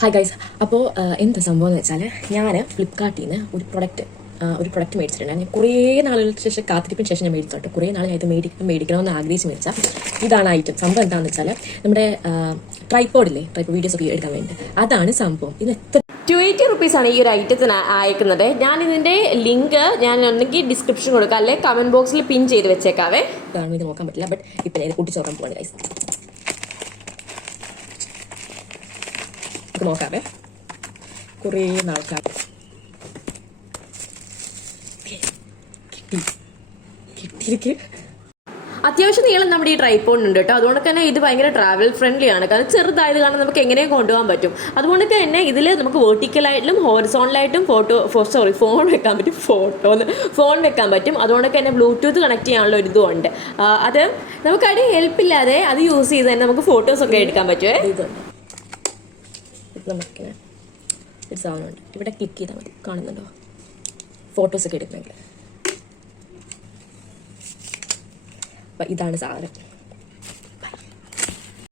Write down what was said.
Hi guys. അപ്പോൾ എന്താ സംഭവം എന്ന് വെച്ചാൽ ഞാൻ ഫ്ലിപ്കാർട്ടിൽ നിന്ന് ഒരു പ്രൊഡക്റ്റ് മേടിച്ചിട്ടുണ്ട്. ഞാൻ കുറേ നാളുകൾക്ക് ശേഷം കാത്തിരിപ്പിന് ശേഷം ഞാൻ മേടിച്ചോട്ടെ. കുറേ നാൾ ഞാൻ ഇത് മേടിക്കണമെന്ന് ആഗ്രഹിച്ച് മേടിച്ചാൽ ഇതാണ് ഐറ്റം. സംഭവം എന്താണെന്ന് വെച്ചാൽ നമ്മുടെ ട്രൈപോഡില്ലേ, ട്രൈപോഡ് വീഡിയോസ് ഒക്കെ എടുക്കാൻ വേണ്ടി അതാണ് സംഭവം. ഇത് എത്ര 280 റുപ്പീസാണ് ഈ ഒരു ഐറ്റത്തിന് അയക്കുന്നത്. ഞാൻ ഇതിൻ്റെ ലിങ്ക് ഞാൻ ഒന്നെങ്കിൽ ഡിസ്ക്രിപ്ഷൻ കൊടുക്കാം, അല്ലെങ്കിൽ കമൻറ്റ് ബോക്സിൽ പിൻ ചെയ്ത് വെച്ചേക്കാവേ. ഇതാണ് ഇത് നോക്കാൻ പറ്റില്ല, ബട്ട് ഇപ്പം ഞാൻ ഇത് കൂട്ടിച്ച് നോക്കാൻ പോവാണ് ഗൈസ്. നോക്കാവേ, കുറേ നാൾക്കാർ കിട്ടിയിരിക്കും. അത്യാവശ്യം നീളം നമ്മുടെ ഈ ട്രൈപോഡിനുണ്ട് കേട്ടോ. അതുകൊണ്ട് തന്നെ ഇത് ഭയങ്കര ട്രാവൽ ഫ്രണ്ട്ലി ആണ്. കാരണം ചെറുതായത് കാരണം നമുക്ക് എങ്ങനെയും കൊണ്ടുപോകാൻ പറ്റും. അതുകൊണ്ട് തന്നെ ഇതിൽ നമുക്ക് വെർട്ടിക്കലായിട്ടും ഹോറിസോണലായിട്ടും ഫോൺ വെക്കാൻ പറ്റും. ഫോൺ വെക്കാൻ പറ്റും. അതുകൊണ്ട് തന്നെ ബ്ലൂടൂത്ത് കണക്ട് ചെയ്യാനുള്ള ഒരു ഇതും ഉണ്ട്. അത് നമുക്കടി ഹെൽപ്പില്ലാതെ അത് യൂസ് ചെയ്ത് തന്നെ നമുക്ക് ഫോട്ടോസൊക്കെ എടുക്കാൻ പറ്റുമേ. ഇതുണ്ട്, നമുക്കിങ്ങനെ ഒരു സാധനമുണ്ട്. ഇവിടെ ക്ലിക്ക് ചെയ്താൽ മതി, കാണുന്നുണ്ടോ? ഫോട്ടോസൊക്കെ എടുക്കണമെങ്കിൽ അപ്പം ഇതാണ് സാധനം.